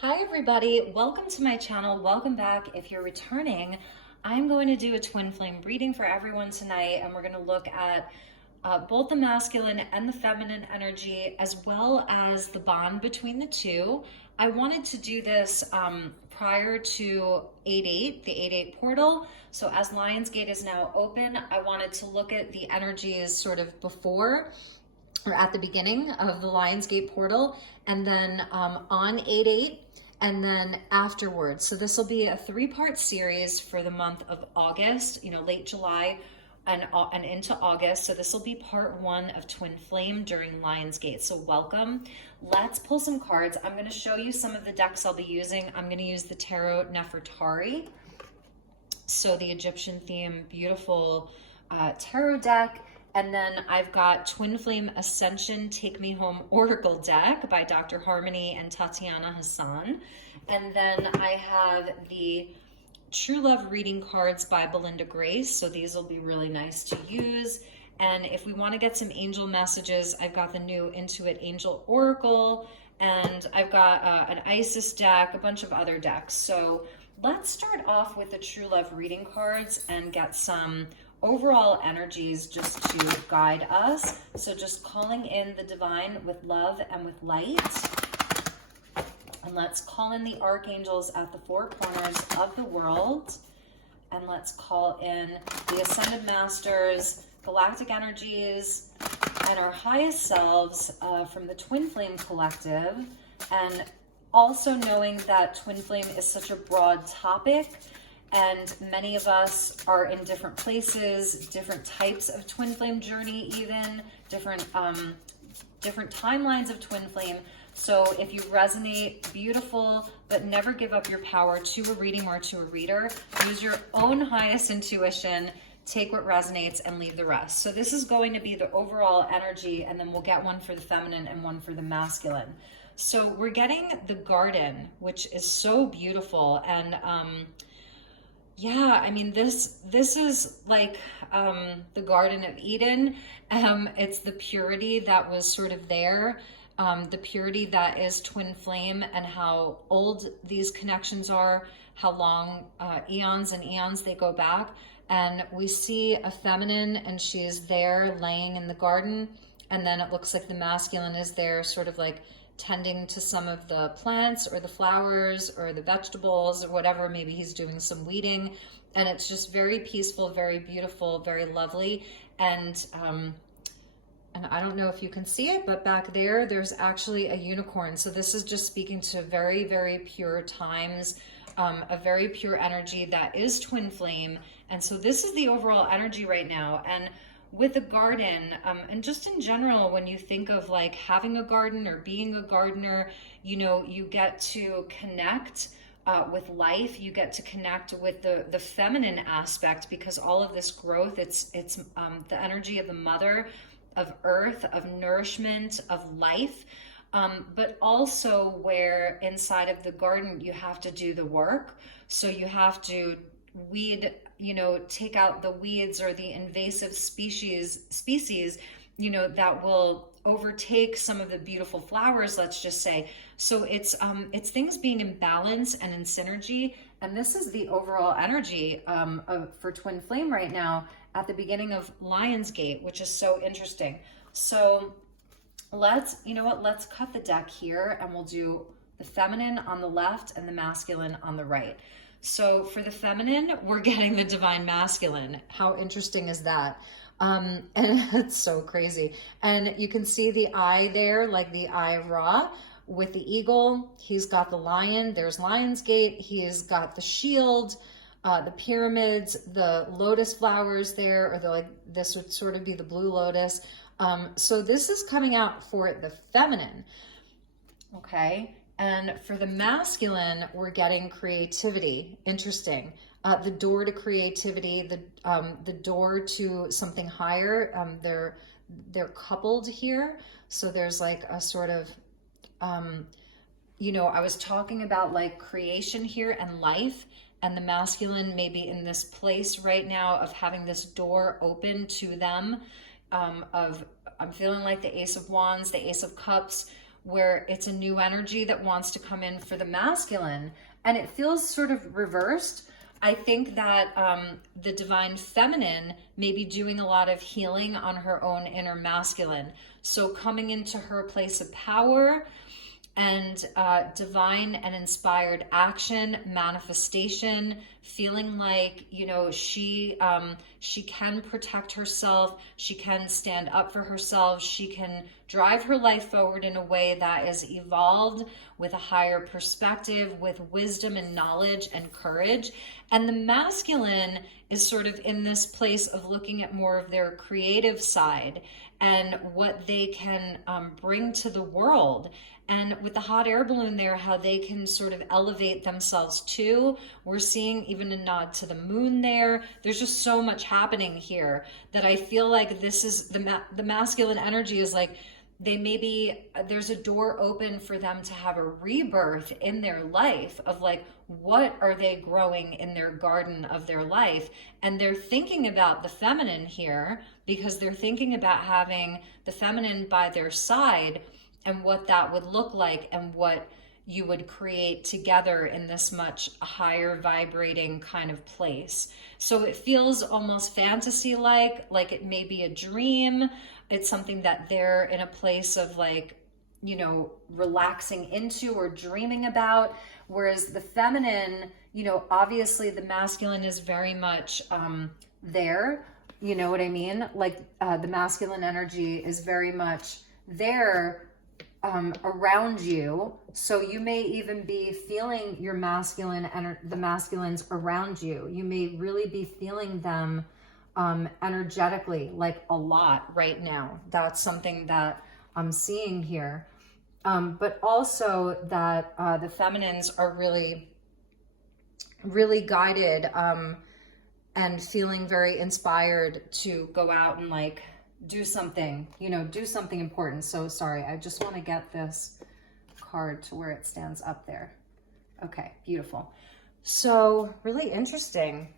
Hi everybody, welcome to my channel. Welcome back. If you're returning, I'm going to do a twin flame reading for everyone tonight, and we're going to look at both the masculine and the feminine energy, as well as the bond between the two. I wanted to do this prior to 8/8, the 8/8 portal. So as Lionsgate is now open, I wanted to look at the energies sort of before or at the beginning of the Lionsgate portal, and then on 8/8, and then afterwards. So this will be a 3-part series for the month of August, late July and into August. So this will be part 1 of Twin Flame during Lionsgate. So welcome. Let's pull some cards. I'm going to show you some of the decks I'll be using. I'm going to use the Tarot Nefertari. So the Egyptian theme, beautiful tarot deck. And then I've got Twin Flame Ascension Take Me Home Oracle deck by Dr. Harmony and Tatiana Hassan. And then I have the True Love Reading cards by Belinda Grace. So these will be really nice to use. And if we want to get some angel messages, I've got the new Intuit Angel Oracle, and I've got an Isis deck, a bunch of other decks. So let's start off with the True Love Reading cards and get some overall energies just to guide us. So just calling in the divine with love and with light. And let's call in the archangels at the 4 corners of the world. And let's call in the ascended masters, galactic energies, and our highest selves from the Twin Flame Collective. And also knowing that Twin Flame is such a broad topic, and many of us are in different places, different types of twin flame journey, even different timelines of twin flame. So if you resonate, beautiful, but never give up your power to a reading or to a reader. Use your own highest intuition, take what resonates and leave the rest. So this is going to be the overall energy, and then we'll get one for the feminine and one for the masculine. So we're getting the garden, which is so beautiful. And yeah, I mean, this is like the Garden of Eden. It's the purity that was sort of there, the purity that is twin flame, and how old these connections are, how long, eons and eons they go back. And we see a feminine, and she is there laying in the garden, and then it looks like the masculine is there sort of like tending to some of the plants or the flowers or the vegetables or whatever. Maybe he's doing some weeding, and it's just very peaceful, very beautiful, very lovely. And I don't know if you can see it, but back there's actually a unicorn. So this is just speaking to very, very pure times, a very pure energy that is twin flame. And so this is the overall energy right now. And with a garden, and just in general, when you think of like having a garden or being a gardener, you get to connect with life. You get to connect with the feminine aspect, because all of this growth, it's the energy of the mother, of earth, of nourishment, of life. But also where inside of the garden, you have to do the work. So you have to weed, take out the weeds or the invasive species, that will overtake some of the beautiful flowers, let's just say. So it's things being in balance and in synergy. And this is the overall energy for Twin Flame right now at the beginning of Lionsgate, which is so interesting. So let's cut the deck here, and we'll do the feminine on the left and the masculine on the right. So for the feminine, we're getting the divine masculine. How interesting is that? And it's so crazy. And you can see the eye there, like the eye of Ra with the eagle. He's got the lion. There's Lionsgate. He's got the shield, the pyramids, the lotus flowers there, or this would sort of be the blue lotus. So this is coming out for the feminine. Okay. And for the masculine, we're getting creativity. Interesting. The door to creativity, the door to something higher. They're coupled here. So there's like a sort of, I was talking about like creation here and life, and the masculine may be in this place right now of having this door open to them. I'm feeling like the Ace of Wands, the Ace of Cups, where it's a new energy that wants to come in for the masculine. And it feels sort of reversed. I think that the divine feminine may be doing a lot of healing on her own inner masculine. So coming into her place of power and divine and inspired action, manifestation, feeling like, you know, she can protect herself, she can stand up for herself, she can drive her life forward in a way that is evolved with a higher perspective, with wisdom and knowledge and courage. And the masculine is sort of in this place of looking at more of their creative side and what they can bring to the world. And with the hot air balloon there, how they can sort of elevate themselves too. We're seeing even a nod to the moon there. There's just so much happening here that I feel like this is the masculine energy is like, there's a door open for them to have a rebirth in their life of like, what are they growing in their garden of their life? And they're thinking about the feminine here because they're thinking about having the feminine by their side and what that would look like and what you would create together in this much higher vibrating kind of place. So it feels almost fantasy-like it may be a dream. It's something that they're in a place of like, you know, relaxing into or dreaming about. Whereas the feminine, you know, obviously the masculine is very much there. You know what I mean? Like the masculine energy is very much there around you. So you may even be feeling your masculine and the masculines around you. You may really be feeling them energetically, like a lot right now. That's something that I'm seeing here. But also that the feminines are really, really guided and feeling very inspired to go out and like do something, you know, do something important. So sorry, I just want to get this card to where it stands up there. Okay, beautiful. So really interesting.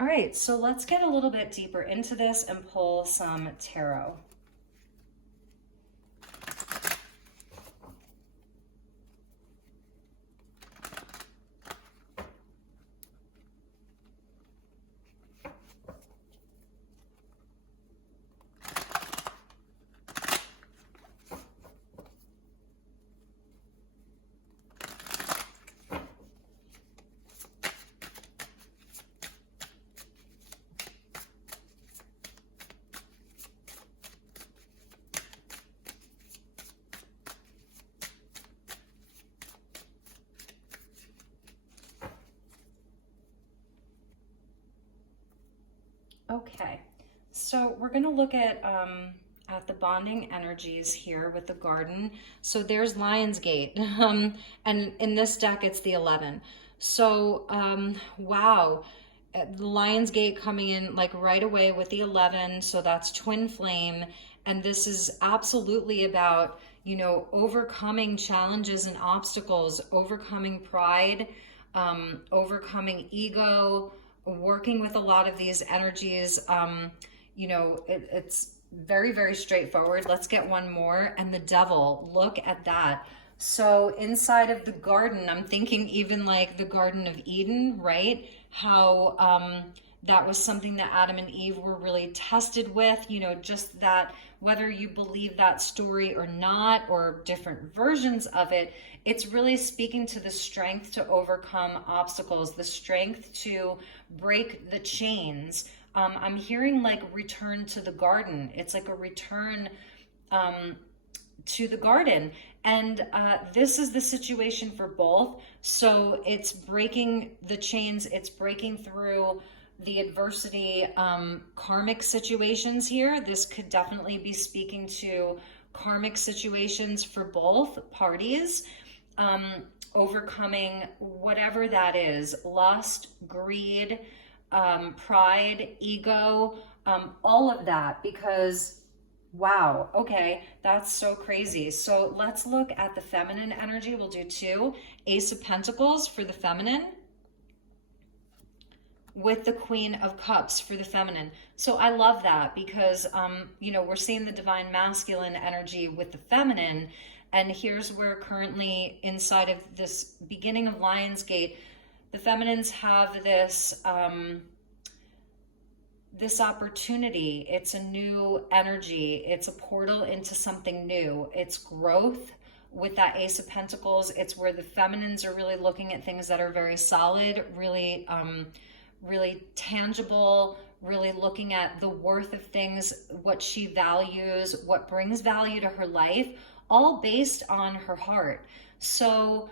All right, so let's get a little bit deeper into this and pull some tarot. Okay, so we're going to look at the bonding energies here with the garden. So there's Lionsgate, and in this deck it's the 11. So wow, the Lionsgate coming in like right away with the 11. So that's twin flame, and this is absolutely about, you know, overcoming challenges and obstacles, overcoming pride, overcoming ego, working with a lot of these energies. You know, it's very, very straightforward. Let's get one more. And the devil, look at that. So inside of the garden, I'm thinking even like the Garden of Eden, right? How that was something that Adam and Eve were really tested with, you know, just that, whether you believe that story or not, or different versions of it, it's really speaking to the strength to overcome obstacles, the strength to break the chains. I'm hearing like return to the garden. It's like a return to the garden. And this is the situation for both. So it's breaking the chains, it's breaking through the adversity, karmic situations here. This could definitely be speaking to karmic situations for both parties. Overcoming whatever that is, lust, greed, pride, ego, all of that, because wow, okay, that's so crazy. So let's look at the feminine energy. We'll do two. Ace of Pentacles for the feminine. with the Queen of Cups for the feminine. So I love that because, you know, we're seeing the divine masculine energy with the feminine. And here's where currently inside of this beginning of Lionsgate, the feminines have this, this opportunity. It's a new energy. It's a portal into something new. It's growth with that Ace of Pentacles. It's where the feminines are really looking at things that are very solid, really, really tangible, really looking at the worth of things, what she values, what brings value to her life, all based on her heart. So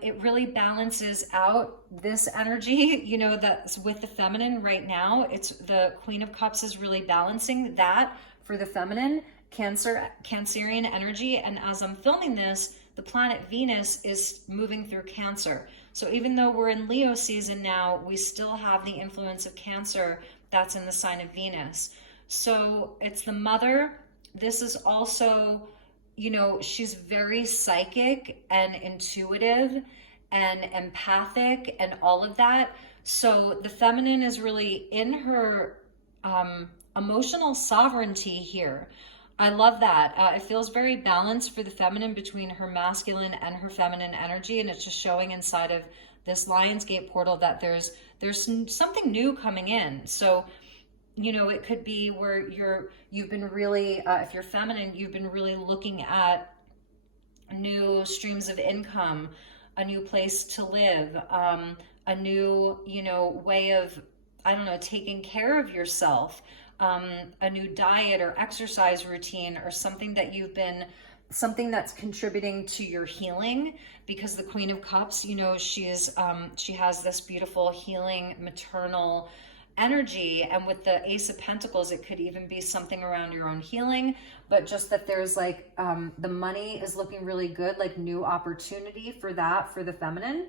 it really balances out this energy, you know, that's with the feminine right now. It's the Queen of Cups is really balancing that for the feminine, Cancerian energy. And as I'm filming this, the planet Venus is moving through Cancer. So even though we're in Leo season now, we still have the influence of Cancer that's in the sign of Venus. So it's the mother. This is also, you know, she's very psychic and intuitive and empathic and all of that. So the feminine is really in her emotional sovereignty here. I love that. It feels very balanced for the feminine between her masculine and her feminine energy. And it's just showing inside of this Lionsgate portal that there's something new coming in. So, you know, it could be where you've been really, if you're feminine, you've been really looking at new streams of income, a new place to live, a new, you know, way of, I don't know, taking care of yourself, a new diet or exercise routine, or something that you've been, something that's contributing to your healing, because the Queen of Cups, you know, she has this beautiful healing maternal energy. And with the Ace of Pentacles, it could even be something around your own healing, but just that there's like, the money is looking really good, like new opportunity for that, for the feminine.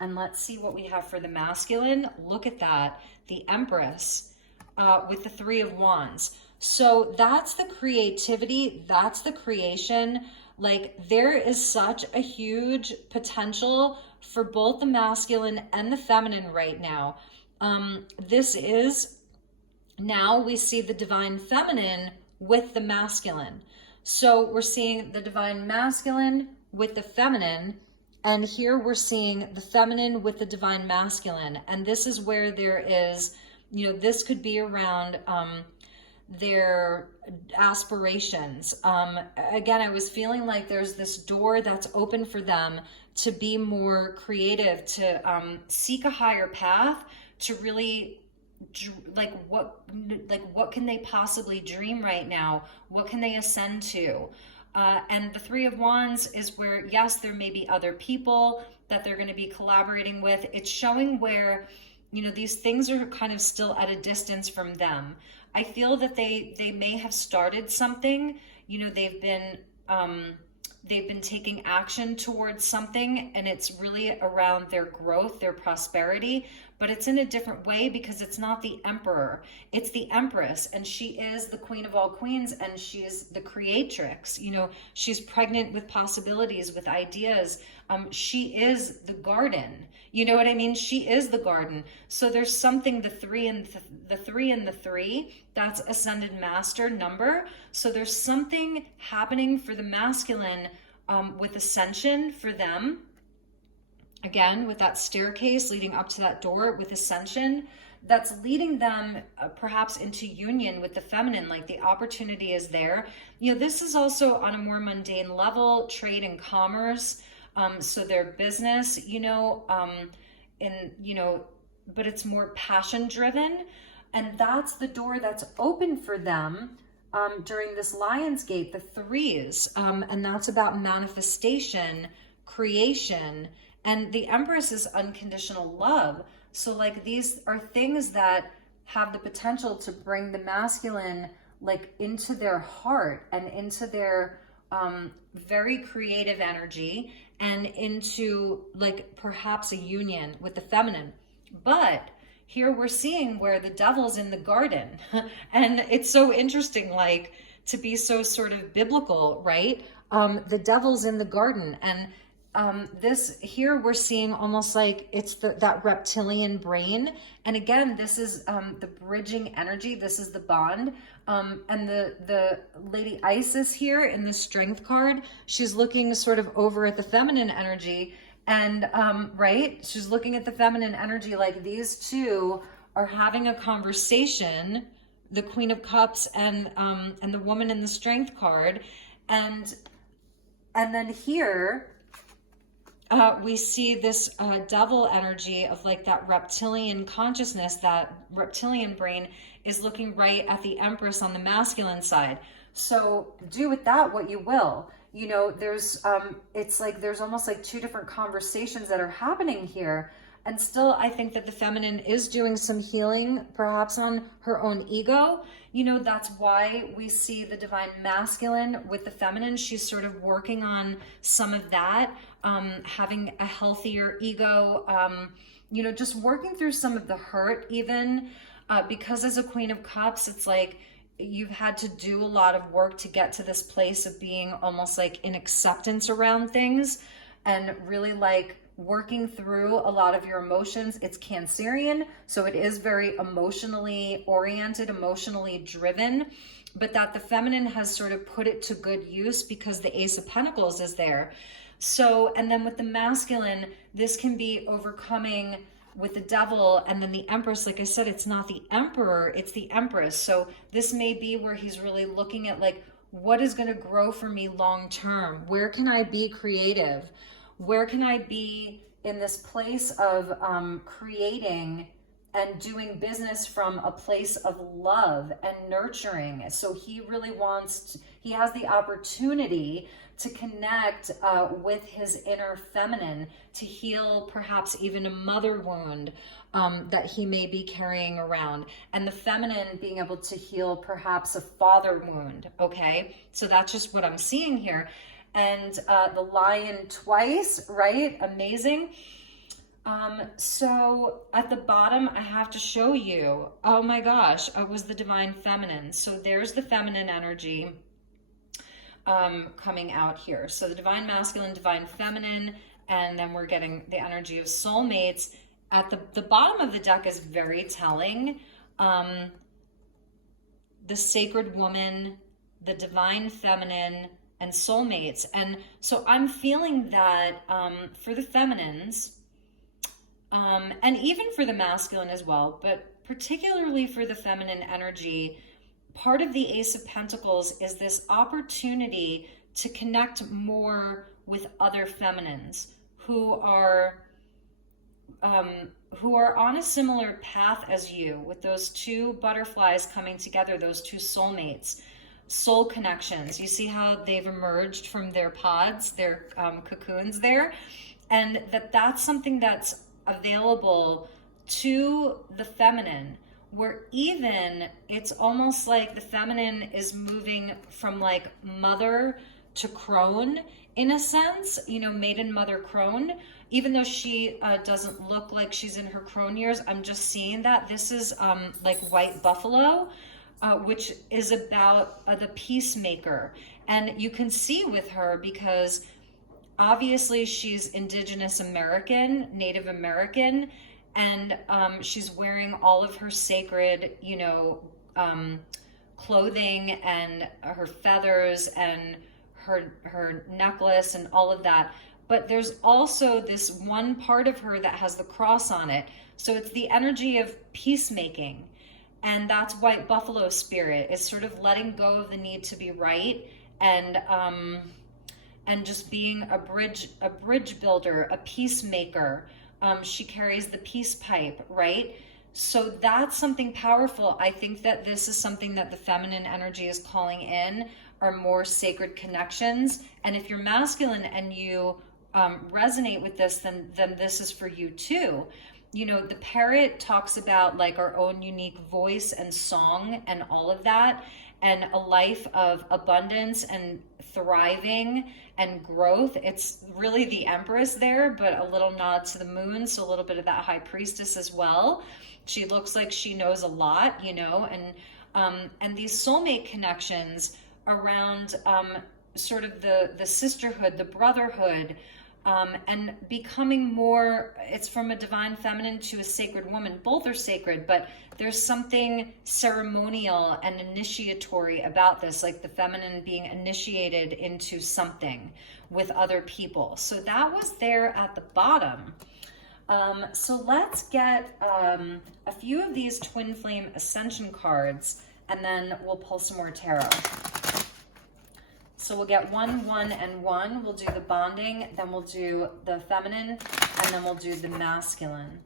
And let's see what we have for the masculine. Look at that, the Empress, with the Three of Wands. So that's the creativity, that's the creation. Like, there is such a huge potential for both the masculine and the feminine right now. This is, now we see the divine feminine with the masculine. So we're seeing the divine masculine with the feminine, and here we're seeing the feminine with the divine masculine. And this is where there is, you know, this could be around their aspirations. Again, I was feeling like there's this door that's open for them to be more creative, to seek a higher path, to really, like what can they possibly dream right now? What can they ascend to? And the Three of Wands is where, yes, there may be other people that they're going to be collaborating with. It's showing where, you know, these things are kind of still at a distance from them. I feel that they may have started something, you know, they've been taking action towards something, and it's really around their growth, their prosperity, but it's in a different way because it's not the Emperor, it's the Empress, and she is the Queen of all queens, and she is the creatrix. You know, she's pregnant with possibilities, with ideas. She is the garden. You know what I mean? She is the garden. So there's something, the three and the three, that's ascended master number. So there's something happening for the masculine with ascension for them. Again, with that staircase leading up to that door with ascension, that's leading them perhaps into union with the feminine. Like, the opportunity is there. You know, this is also on a more mundane level, trade and commerce. So their business, you know, but it's more passion driven. And that's the door that's open for them during this Lionsgate, the threes. And that's about manifestation, creation, and the Empress is unconditional love. So like, these are things that have the potential to bring the masculine like into their heart and into their very creative energy, and into like perhaps a union with the feminine. But here we're seeing where the devil's in the garden. And it's so interesting, like, to be so sort of biblical, right? The devil's in the garden, and this here we're seeing almost like it's that reptilian brain. And again, this is the bridging energy. This is the bond. And the Lady Isis here in the Strength card, she's looking sort of over at the feminine energy. And right, she's looking at the feminine energy like these two are having a conversation, the Queen of Cups and the woman in the Strength card. And then here, we see this devil energy of like that reptilian consciousness, that reptilian brain is looking right at the Empress on the masculine side. So do with that what you will. You know, there's, it's like there's almost like two different conversations that are happening here. And still, I think that the feminine is doing some healing, perhaps on her own ego. You know, that's why we see the divine masculine with the feminine. She's sort of working on some of that, having a healthier ego, you know, just working through some of the hurt even, because as a Queen of Cups, it's like you've had to do a lot of work to get to this place of being almost like in acceptance around things and really like working through a lot of your emotions. It's Cancerian, so it is very emotionally oriented, emotionally driven, but that the feminine has sort of put it to good use because the Ace of Pentacles is there. So, and then with the masculine, this can be overcoming with the devil, and then the Empress, like I said, it's not the Emperor, it's the Empress. So this may be where he's really looking at like, what is going to grow for me long term? Where can I be creative? Where can I be in this place of creating and doing business from a place of love and nurturing? So he really wants, he has the opportunity to connect with his inner feminine, to heal perhaps even a mother wound that he may be carrying around. And the feminine being able to heal perhaps a father wound, okay? So that's just what I'm seeing here. And the lion twice, right? Amazing. So at the bottom, I have to show you, oh my gosh, it was the divine feminine. So there's the feminine energy coming out here. So the divine masculine, divine feminine, and then we're getting the energy of soulmates. At the bottom of the deck is very telling. The sacred woman, the divine feminine, and soulmates. And so I'm feeling that for the feminines, and even for the masculine as well, but particularly for the feminine energy, part of the Ace of Pentacles is this opportunity to connect more with other feminines who are on a similar path as you, with those two butterflies coming together, those two soulmates. Soul connections. You see how they've emerged from their pods, their cocoons there, and that's something that's available to the feminine, where even it's almost like the feminine is moving from like mother to crone in a sense, you know, maiden mother crone, even though she doesn't look like she's in her crone years. I'm just seeing that this is like white buffalo, which is about the peacemaker. And you can see with her, because obviously she's Indigenous American, Native American, and she's wearing all of her sacred, you know, clothing and her feathers and her necklace and all of that. But there's also this one part of her that has the cross on it. So it's the energy of peacemaking. And that's white buffalo spirit. It's sort of letting go of the need to be right, and just being a bridge builder, a peacemaker. She carries the peace pipe, right? So that's something powerful. I think that this is something that the feminine energy is calling in, are more sacred connections. And if you're masculine and you resonate with this, then this is for you too. You know, the parrot talks about like our own unique voice and song and all of that, and a life of abundance and thriving and growth. It's really the Empress there, but a little nod to the moon, so a little bit of that High Priestess as well. She looks like she knows a lot, you know, and these soulmate connections around sort of the sisterhood, the brotherhood, and becoming more, it's from a divine feminine to a sacred woman. Both are sacred, but there's something ceremonial and initiatory about this, like the feminine being initiated into something with other people. So that was there at the bottom. So let's get a few of these twin flame ascension cards, and then we'll pull some more tarot. So we'll get 1, 1, and 1. We'll do the bonding, then we'll do the feminine, and then we'll do the masculine.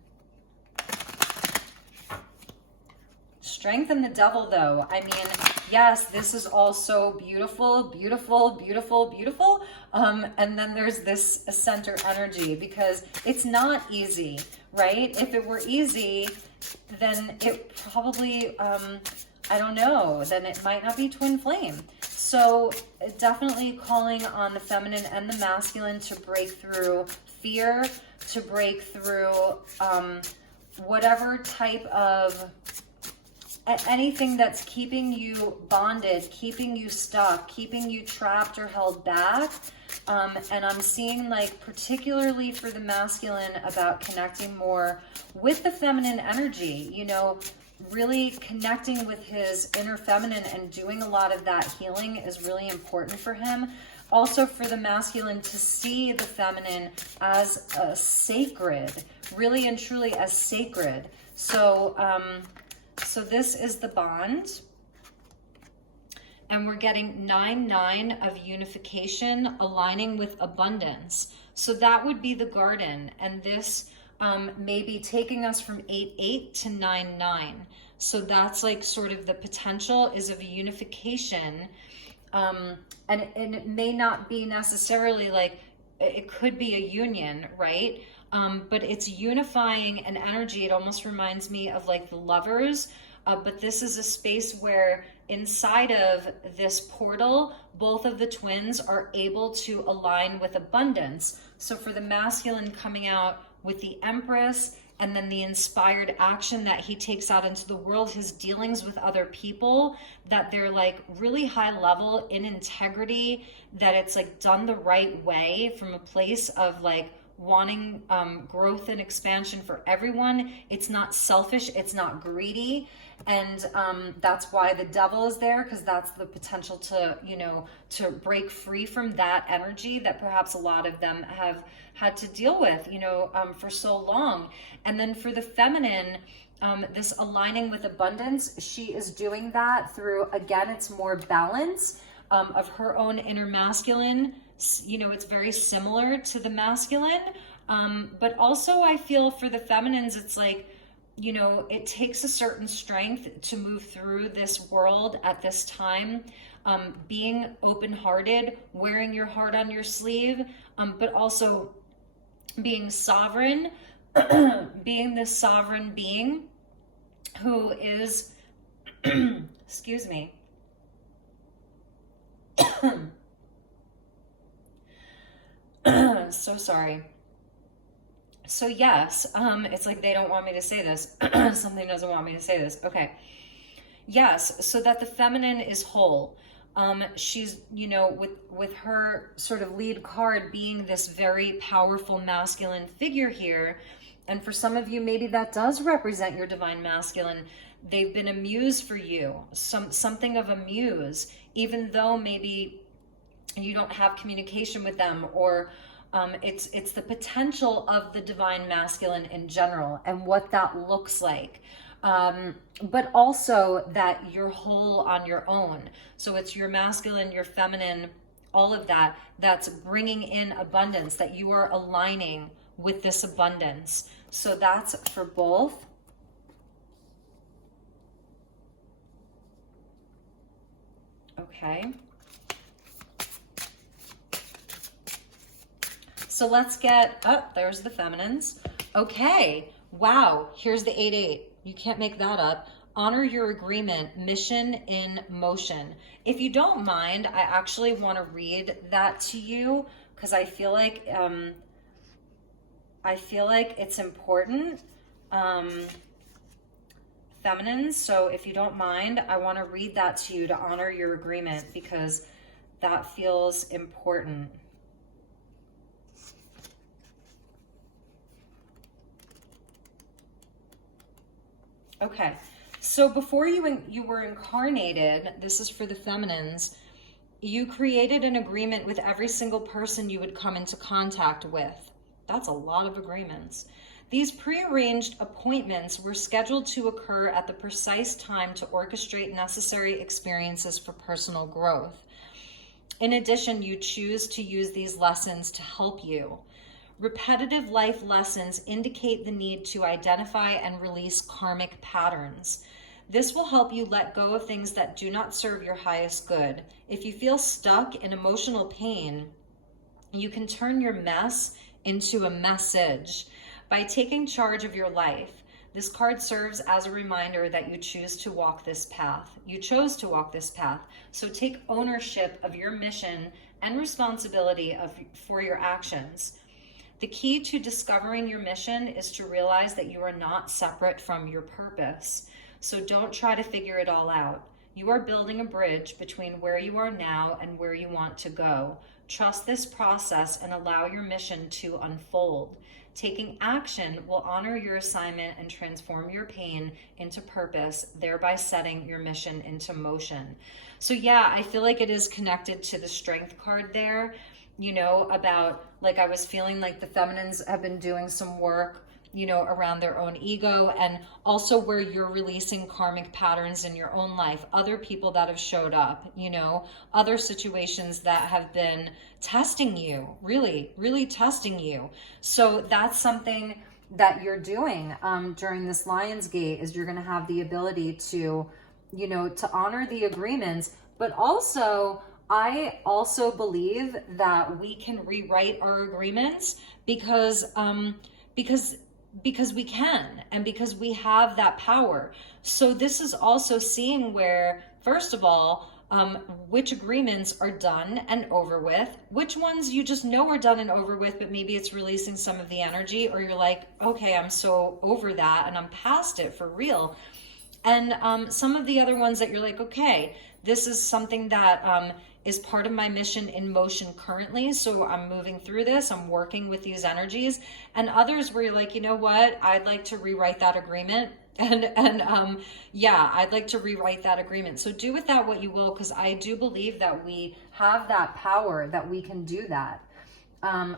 Strength and the devil, though. I mean, yes, this is all so beautiful, beautiful, beautiful, beautiful. And then there's this center energy, because it's not easy, right? If it were easy, then it probably, I don't know, then it might not be twin flame. So definitely calling on the feminine and the masculine to break through fear, to break through whatever type of anything that's keeping you bonded, keeping you stuck, keeping you trapped or held back. And I'm seeing, like, particularly for the masculine, about connecting more with the feminine energy, you know, really connecting with his inner feminine and doing a lot of that healing is really important for him. Also for the masculine to see the feminine as a sacred, really and truly as sacred. So, so this is the bond. And we're getting 9, 9 of unification, aligning with abundance. So that would be the garden. And this may be taking us from 8, 8 to 9, 9. So that's like sort of the potential is of a unification. And it may not be necessarily like, it could be a union, right? But it's unifying an energy. It almost reminds me of like the lovers. But this is a space where inside of this portal, both of the twins are able to align with abundance. So for the masculine coming out with the Empress, and then the inspired action that he takes out into the world, his dealings with other people, that they're like really high level in integrity, that it's like done the right way from a place of like wanting growth and expansion for everyone. It's not selfish, it's not greedy. And that's why the devil is there, because that's the potential to, you know, to break free from that energy that perhaps a lot of them have had to deal with, you know, for so long. And then for the feminine, this aligning with abundance, she is doing that through, again, it's more balance of her own inner masculine. You know, it's very similar to the masculine. But also I feel for the feminines, it's like, you know, it takes a certain strength to move through this world at this time, being open-hearted, wearing your heart on your sleeve, but also being sovereign, being this sovereign being who is, excuse me, so sorry. So yes, it's like they don't want me to say this. Something doesn't want me to say this. Okay. Yes, so that the feminine is whole. She's, you know, with her sort of lead card being this very powerful masculine figure here. And for some of you, maybe that does represent your divine masculine. They've been a muse for you, something of a muse, even though maybe you don't have communication with them, or it's the potential of the divine masculine in general and what that looks like. But also that you're whole on your own. So it's your masculine, your feminine, all of that, that's bringing in abundance, that you are aligning with this abundance. So that's for both. Okay. So let's get, oh, there's the feminines. Okay, wow, here's the 8-8. You can't make that up. Honor your agreement, mission in motion. If you don't mind, I actually want to read that to you, because I feel like it's important. Feminines, so if you don't mind, I want to read that to you, to honor your agreement, because that feels important. Okay, so before you were incarnated, this is for the feminines, you created an agreement with every single person you would come into contact with. That's a lot of agreements. These prearranged appointments were scheduled to occur at the precise time to orchestrate necessary experiences for personal growth. In addition, you choose to use these lessons to help you. Repetitive life lessons indicate the need to identify and release karmic patterns. This will help you let go of things that do not serve your highest good. If you feel stuck in emotional pain, you can turn your mess into a message by taking charge of your life. This card serves as a reminder that you choose to walk this path. You chose to walk this path. So take ownership of your mission and responsibility for your actions. The key to discovering your mission is to realize that you are not separate from your purpose. So don't try to figure it all out. You are building a bridge between where you are now and where you want to go. Trust this process and allow your mission to unfold. Taking action will honor your assignment and transform your pain into purpose, thereby setting your mission into motion. So yeah, I feel like it is connected to the strength card there, you know, about like I was feeling like the feminines have been doing some work, you know, around their own ego, and also where you're releasing karmic patterns in your own life, other people that have showed up, you know, other situations that have been testing you, really, really testing you. So that's something that you're doing during this Lion's Gate, is you're going to have the ability to, you know, to honor the agreements, but also I also believe that we can rewrite our agreements because we can, and because we have that power. So this is also seeing where, first of all, which agreements are done and over with, which ones you just know are done and over with, but maybe it's releasing some of the energy, or you're like, okay, I'm so over that and I'm past it for real. And some of the other ones that you're like, okay, this is something that is part of my mission in motion currently. So I'm moving through this, I'm working with these energies. And others where you're like, you know what, I'd like to rewrite that agreement. And yeah, I'd like to rewrite that agreement. So do with that what you will, because I do believe that we have that power, that we can do that.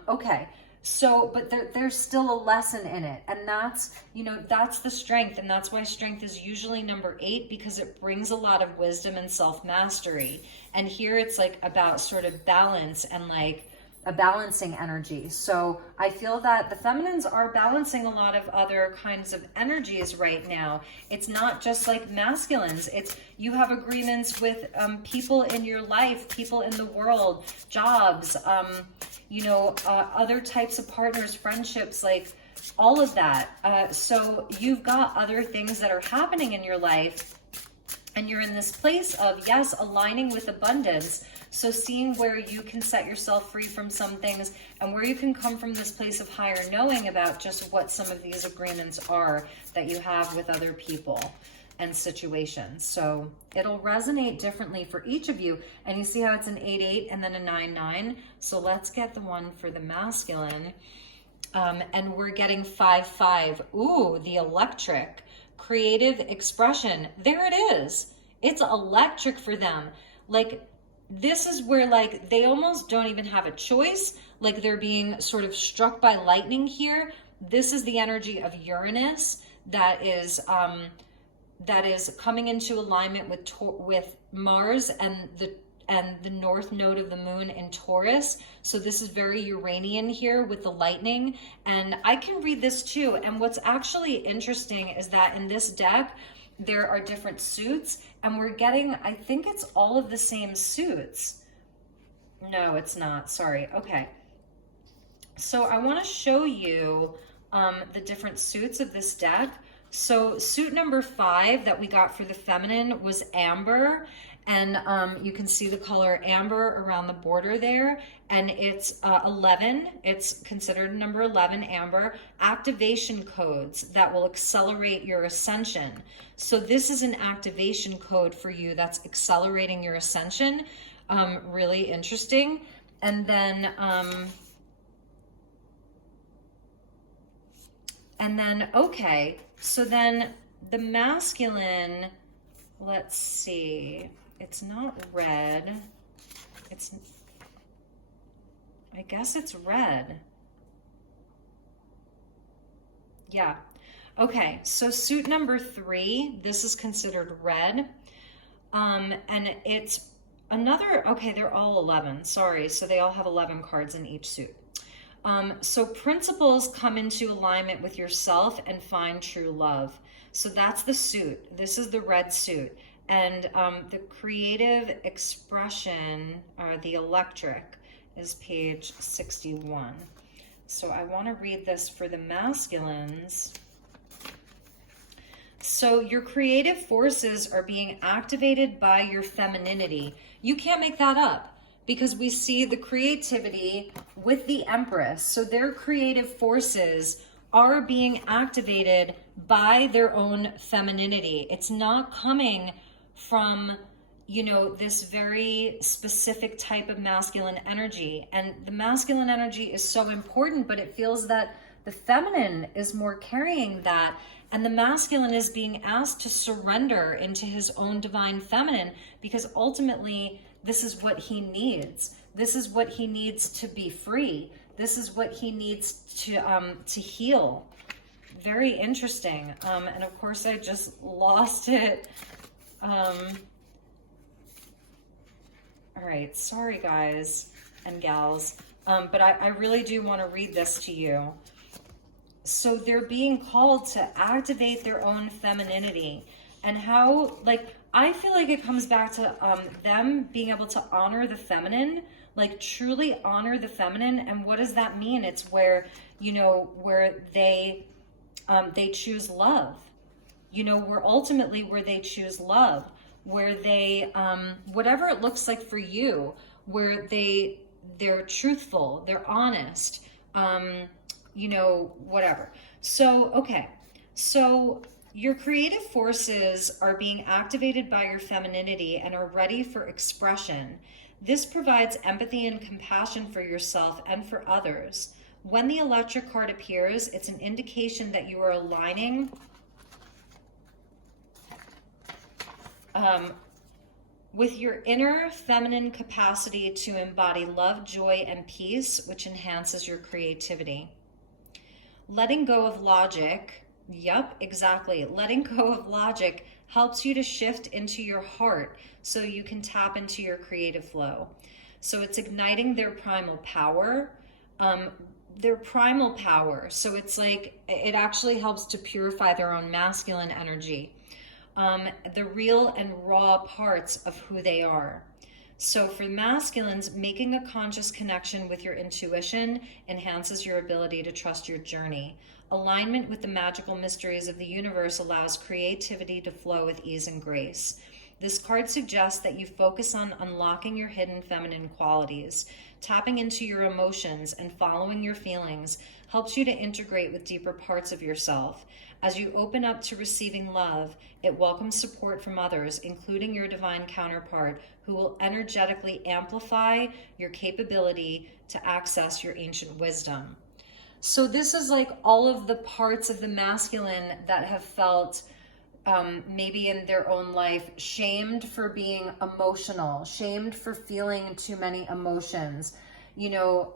Okay. So, but there's still a lesson in it. And that's, you know, that's the strength. And that's why strength is usually number 8, because it brings a lot of wisdom and self-mastery. And here it's like about sort of balance and like a balancing energy. So I feel that the feminines are balancing a lot of other kinds of energies right now. It's not just like masculines. It's, you have agreements with people in your life, people in the world, jobs, you know, other types of partners, friendships, like all of that. So you've got other things that are happening in your life, and you're in this place of, yes, aligning with abundance. So seeing where you can set yourself free from some things, and where you can come from this place of higher knowing about just what some of these agreements are that you have with other people and situations. So it'll resonate differently for each of you. And you see how it's an 8-8 and then a 9-9. So let's get the one for the masculine. And we're getting 5-5. Ooh, the electric. Creative expression. There it is. It's electric for them. Like, this is where like they almost don't even have a choice. Like they're being sort of struck by lightning here. This is the energy of Uranus that is coming into alignment with Mars and the north node of the moon in Taurus. So this is very Uranian here with the lightning. And I can read this too. And what's actually interesting is that in this deck, there are different suits, and we're getting, I think it's all of the same suits. No, it's not. Sorry. Okay. So I want to show you the different suits of this deck. So suit number 5 that we got for the feminine was amber. And you can see the color amber around the border there. And it's 11. It's considered number 11, amber. Activation codes that will accelerate your ascension. So this is an activation code for you that's accelerating your ascension. Really interesting. And then okay. So then the masculine, let's see, it's not red. I guess it's red. Yeah. Okay, so suit number 3, this is considered red. And it's another, okay, they're all 11, sorry. So they all have 11 cards in each suit. So principles come into alignment with yourself and find true love. So that's the suit. This is the red suit. And the creative expression, or the electric, is page 61. So I want to read this for the masculines. So your creative forces are being activated by your femininity. You can't make that up, because we see the creativity with the Empress. So their creative forces are being activated by their own femininity. It's not coming from, you know, this very specific type of masculine energy. And the masculine energy is so important, but it feels that the feminine is more carrying that. And the masculine is being asked to surrender into his own divine feminine, because ultimately this is what he needs. This is what he needs to be free. This is what he needs to heal. Very interesting. And of course I just lost it. All right, sorry guys and gals, but I really do want to read this to you. So they're being called to activate their own femininity, and how, like, I feel like it comes back to them being able to honor the feminine, like truly honor the feminine. And what does that mean? It's where, you know, where they choose love, you know, where they choose love, where they, whatever it looks like for you, where they're truthful, they're honest, you know, whatever. So, okay. So your creative forces are being activated by your femininity and are ready for expression. This provides empathy and compassion for yourself and for others. When the electric card appears, it's an indication that you are aligning with your inner feminine capacity to embody love, joy, and peace, which enhances your creativity. Letting go of logic, yep, exactly. Letting go of logic helps you to shift into your heart so you can tap into your creative flow. So it's igniting their primal power. So it's like, it actually helps to purify their own masculine energy. The real and raw parts of who they are. So for masculines, making a conscious connection with your intuition enhances your ability to trust your journey. Alignment with the magical mysteries of the universe allows creativity to flow with ease and grace. This card suggests that you focus on unlocking your hidden feminine qualities. Tapping into your emotions and following your feelings helps you to integrate with deeper parts of yourself. As you open up to receiving love, it welcomes support from others, including your divine counterpart, who will energetically amplify your capability to access your ancient wisdom. So this is like all of the parts of the masculine that have felt maybe in their own life shamed for being emotional, shamed for feeling too many emotions, you know,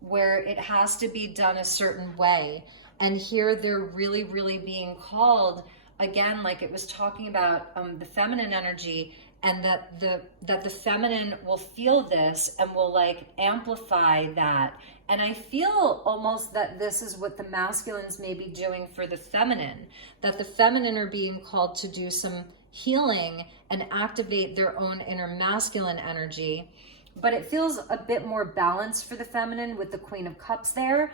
where it has to be done a certain way. And here they're really, really being called, again, like it was talking about the feminine energy, and that the feminine will feel this and will like amplify that. And I feel almost that this is what the masculines may be doing for the feminine, that the feminine are being called to do some healing and activate their own inner masculine energy. But it feels a bit more balanced for the feminine with the Queen of Cups there.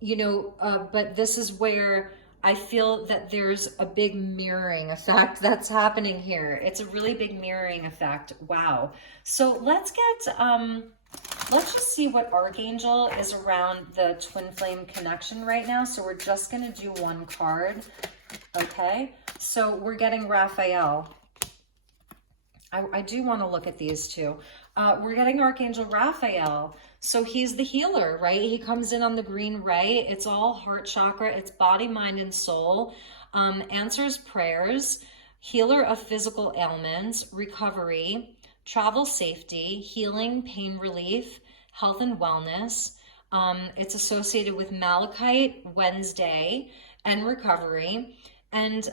You know, but this is where I feel that there's a big mirroring effect that's happening here. It's a really big mirroring effect. Wow. So let's just see what archangel is around the twin flame connection right now. So we're just going to do one card. Okay. So we're getting Raphael. I do want to look at these two. We're getting Archangel Raphael. So he's the healer, right? He comes in on the green right. It's all heart chakra. It's body, mind, and soul. answers prayers, healer of physical ailments, recovery, travel safety, healing, pain relief, health and wellness. It's associated with Malachite, Wednesday, and recovery. And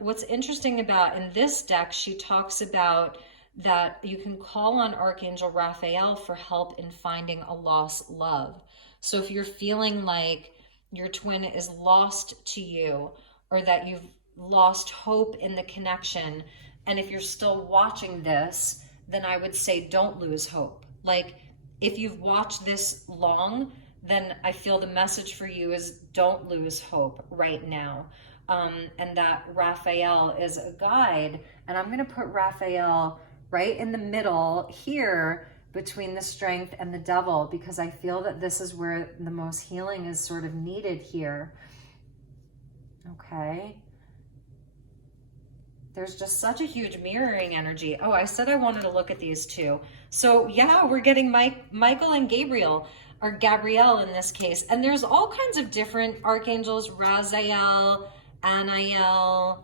what's interesting about in this deck, she talks about that you can call on Archangel Raphael for help in finding a lost love. So if you're feeling like your twin is lost to you, or that you've lost hope in the connection, and if you're still watching this, then I would say don't lose hope. Like, if you've watched this long, then I feel the message for you is don't lose hope right now. And that Raphael is a guide. And I'm going to put Raphael right in the middle here between the strength and the devil, because I feel that this is where the most healing is sort of needed here. Okay. There's just such a huge mirroring energy. Oh, I said I wanted to look at these two. So yeah, we're getting Michael and Gabriel, or Gabrielle in this case. And there's all kinds of different archangels, Raziel, Anael,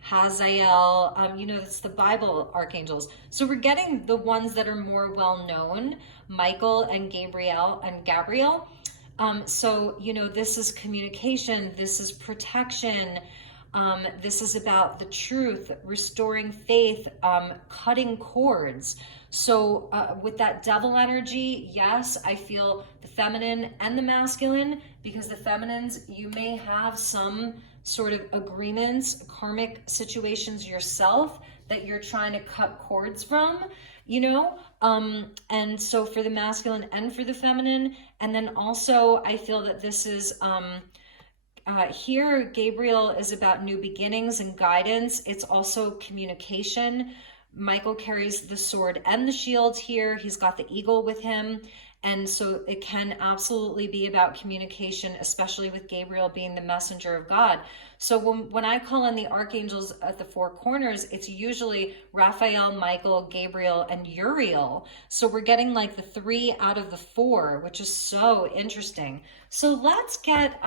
Hazael, you know, it's the Bible archangels. So we're getting the ones that are more well known, Michael and Gabriel. So, you know, this is communication, this is protection, this is about the truth, restoring faith, cutting cords. So with that devil energy, yes, I feel the feminine and the masculine, because the feminines, you may have some sort of agreements, karmic situations yourself that you're trying to cut cords from, you know? And so for the masculine and for the feminine, and then also I feel that this is, here, Gabriel is about new beginnings and guidance. It's also communication. Michael carries the sword and the shield here. He's got the eagle with him. And so it can absolutely be about communication, especially with Gabriel being the messenger of God. So when I call on the archangels at the four corners, it's usually Raphael, Michael, Gabriel, and Uriel. So we're getting like the 3 out of the 4, which is so interesting. So let's get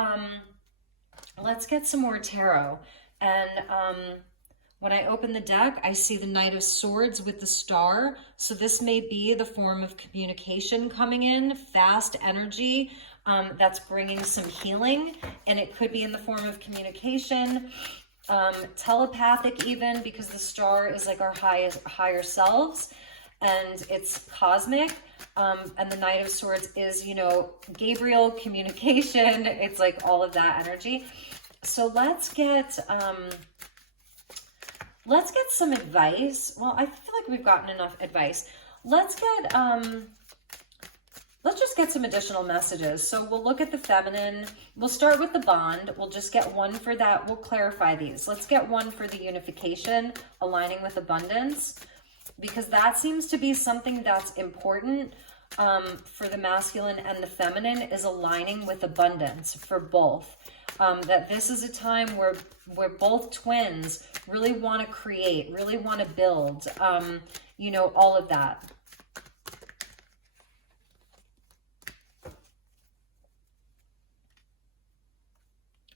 some more tarot. And when I open the deck, I see the Knight of Swords with the star. So this may be the form of communication coming in, fast energy that's bringing some healing. And it could be in the form of communication, telepathic even, because the star is like our higher selves. And it's cosmic. And the Knight of Swords is, you know, Gabriel, communication. It's like all of that energy. So let's get some advice. Well, I feel like we've gotten enough advice. Let's just get some additional messages. So we'll look at the feminine. We'll start with the bond. We'll just get one for that. We'll clarify these. Let's get one for the unification, aligning with abundance, because that seems to be something that's important for the masculine and the feminine, is aligning with abundance for both. That this is a time where both twins really want to create, really want to build, you know, all of that.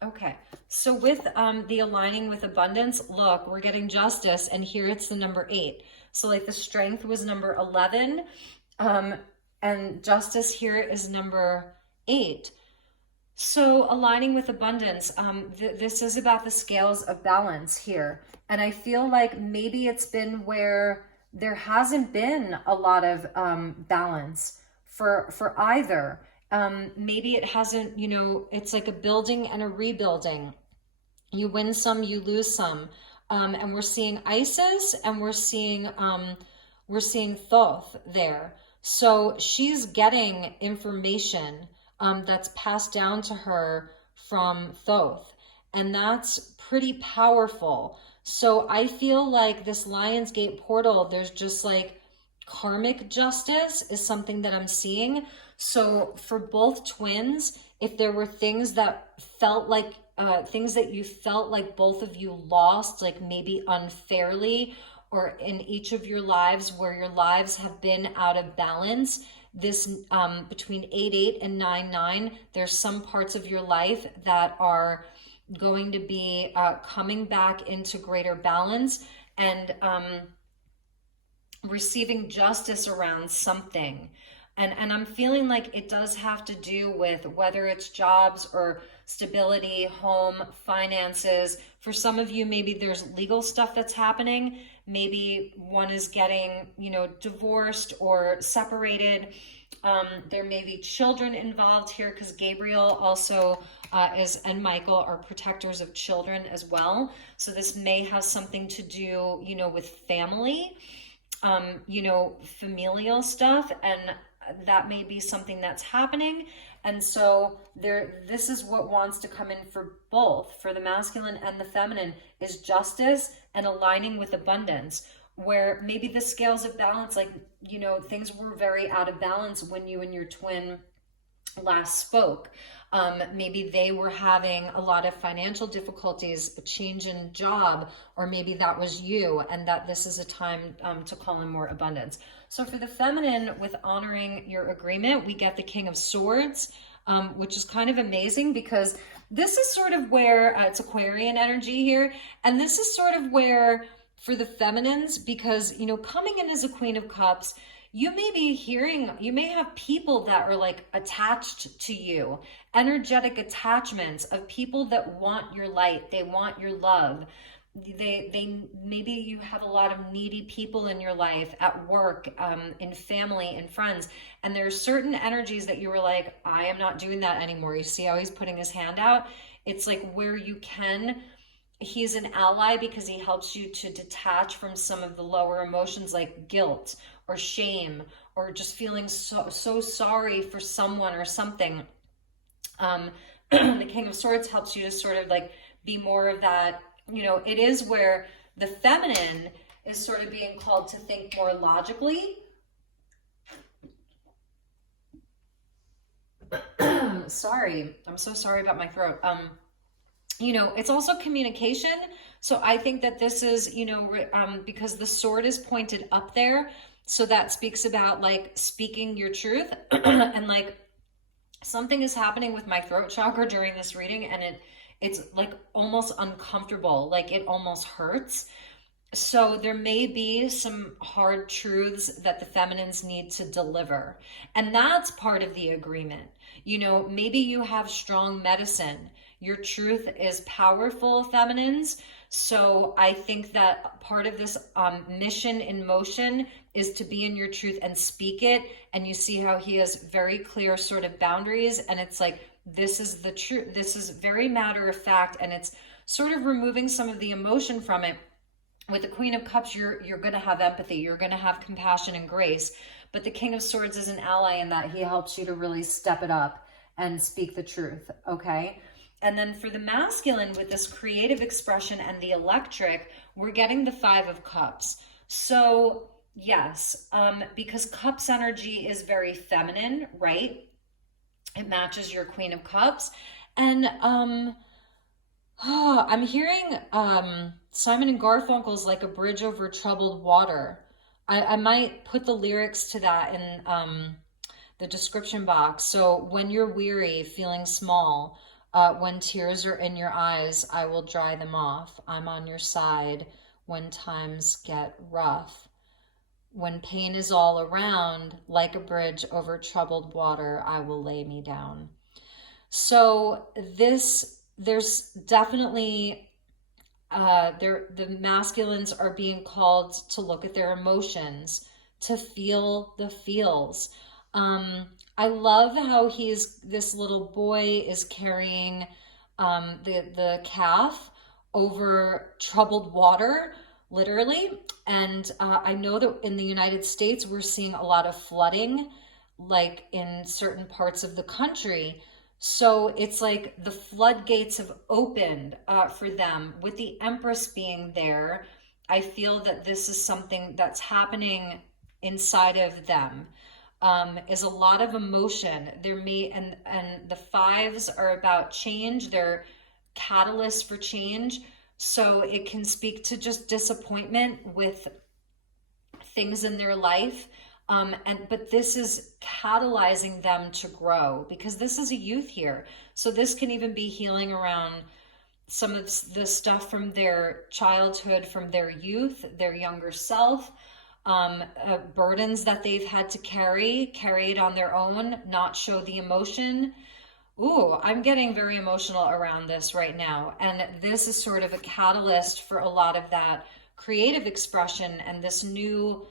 Okay, so with the aligning with abundance, look, we're getting justice, and here it's the number 8. So like the strength was number 11, and justice here is number 8. So aligning with abundance, this is about the scales of balance here. And I feel like maybe it's been where there hasn't been a lot of balance for either. Maybe it hasn't, you know, it's like a building and a rebuilding. You win some, you lose some. And we're seeing Isis, and we're seeing Thoth there. So she's getting information that's passed down to her from Thoth, and that's pretty powerful. So I feel like this Lionsgate portal, there's just like karmic justice is something that I'm seeing. So for both twins, if there were things that felt like things that you felt like both of you lost, like maybe unfairly, or in each of your lives where your lives have been out of balance, this between 8-8 and 9-9, there's some parts of your life that are going to be coming back into greater balance and receiving justice around something. And I'm feeling like it does have to do with whether it's jobs or stability, home, finances. For some of you, maybe there's legal stuff that's happening. Maybe one is getting, divorced or separated. There may be children involved here because Gabriel also and Michael are protectors of children as well. So this may have something to do, with family, familial stuff, and that may be something that's happening. And so this is what wants to come in for both, for the masculine and the feminine, is justice and aligning with abundance, where maybe the scales of balance, like, things were very out of balance when you and your twin last spoke. Maybe they were having a lot of financial difficulties, a change in job, or maybe that was you, and that this is a time to call in more abundance. So for the feminine, with honoring your agreement, we get the King of Swords, which is kind of amazing because this is sort of where it's Aquarian energy here. And this is sort of where for the feminines, because, coming in as a Queen of Cups, you may have people that are like attached to you, energetic attachments of people that want your light. They want your love. They maybe you have a lot of needy people in your life, at work, in family and friends. And there are certain energies that you were like, I am not doing that anymore. You see how he's putting his hand out? It's like where you can, he's an ally because he helps you to detach from some of the lower emotions like guilt or shame, or just feeling so sorry for someone or something. The King of Swords helps you to sort of like be more of that, it is where the feminine is sort of being called to think more logically. Sorry, I'm so sorry about my throat. It's also communication. So I think that this is, because the sword is pointed up there. So that speaks about like speaking your truth. And like something is happening with my throat chakra during this reading, and it's like almost uncomfortable, like it almost hurts. So there may be some hard truths that the feminines need to deliver. And that's part of the agreement. Maybe you have strong medicine. Your truth is powerful, feminines. So I think that part of this mission in motion is to be in your truth and speak it. And you see how he has very clear sort of boundaries. And it's like, this is the truth. This is very matter of fact. And it's sort of removing some of the emotion from it. With the Queen of Cups, you're going to have empathy. You're going to have compassion and grace. But the King of Swords is an ally in that he helps you to really step it up and speak the truth. Okay. And then for the masculine, with this creative expression and the electric, we're getting the Five of Cups. So yes, because Cups energy is very feminine, right? It matches your Queen of Cups. And I'm hearing Simon and Garfunkel's Like a Bridge Over Troubled Water. I might put the lyrics to that in the description box. So when you're weary, feeling small, when tears are in your eyes, I will dry them off. I'm on your side when times get rough. When pain is all around, like a bridge over troubled water, I will lay me down. So there's definitely, the masculines are being called to look at their emotions, to feel the feels. I love how this little boy is carrying the calf over troubled water, literally. And I know that in the United States, we're seeing a lot of flooding, like in certain parts of the country. So it's like the floodgates have opened for them. With the Empress being there, I feel that this is something that's happening inside of them. Is a lot of emotion. And the fives are about change. They're catalysts for change. So it can speak to just disappointment with things in their life. But this is catalyzing them to grow, because this is a youth here. So this can even be healing around some of the stuff from their childhood, from their youth, their younger self, burdens that they've had to carry it on their own, not show the emotion. Ooh, I'm getting very emotional around this right now. And this is sort of a catalyst for a lot of that creative expression and this new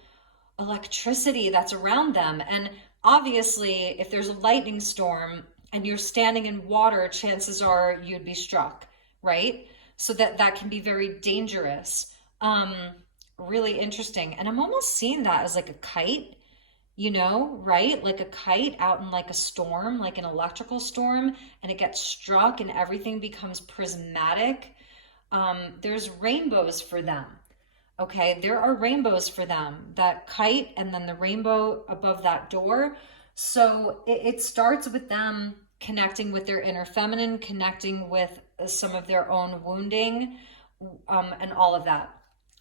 electricity that's around them. And obviously, if there's a lightning storm and you're standing in water, chances are you'd be struck, right? So that can be very dangerous. Really interesting. And I'm almost seeing that as like a kite, you know, right? Like a kite out in like a storm, like an electrical storm, and it gets struck and everything becomes prismatic. There's rainbows for them. Okay, there are rainbows for them, that kite and then the rainbow above that door. So it starts with them connecting with their inner feminine, connecting with some of their own wounding, and all of that.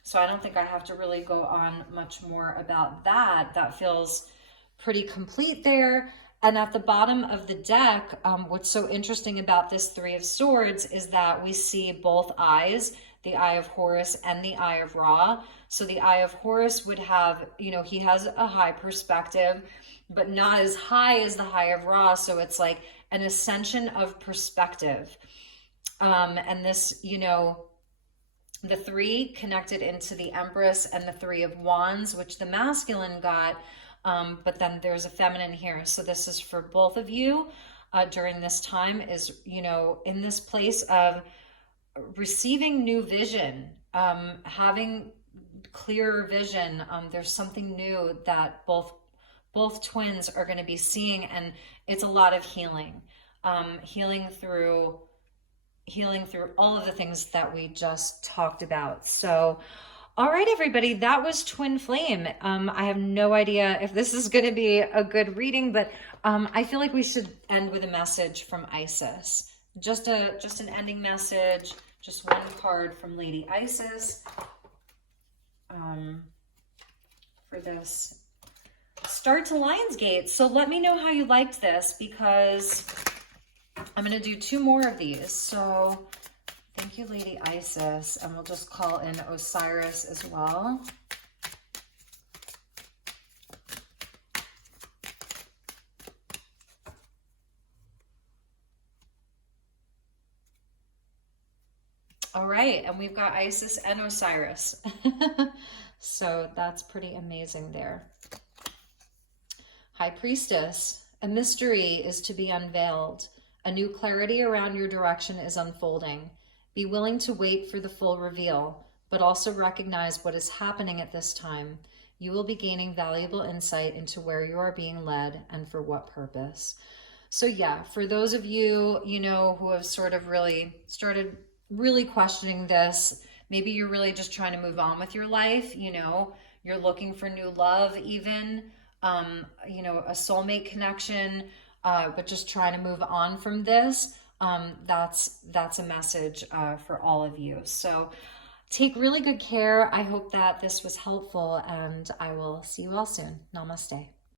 So I don't think I have to really go on much more about that. That feels pretty complete there. And at the bottom of the deck, what's so interesting about this Three of Swords is that we see both eyes, the eye of Horus and the eye of Ra. So the eye of Horus would have, you know, he has a high perspective, but not as high as the eye of Ra. So it's like an ascension of perspective. And this, you know, the three connected into the Empress and the Three of Wands, which the masculine got, but then there's a feminine here. So this is for both of you during this time, is, you know, in this place of receiving new vision, having clearer vision. There's something new that both twins are going to be seeing, and it's a lot of healing, healing through all of the things that we just talked about. So, all right, everybody, that was Twin Flame. I have no idea if this is going to be a good reading, but I feel like we should end with a message from Isis. Just an ending message, just one card from Lady Isis for this start to Lionsgate. So let me know how you liked this, because I'm going to do 2 more of these. So thank you, Lady Isis. And we'll just call in Osiris as well. All right. And we've got Isis and Osiris. So that's pretty amazing there. High Priestess, a mystery is to be unveiled. A new clarity around your direction is unfolding. Be willing to wait for the full reveal, but also recognize what is happening at this time. You will be gaining valuable insight into where you are being led and for what purpose. So yeah, for those of you, you know, who have sort of really started really questioning this, maybe you're really just trying to move on with your life, you know, you're looking for new love even, you know, a soulmate connection, but just trying to move on from this. That's a message for all of you. So take really good care. I hope that this was helpful, and I will see you all soon. Namaste.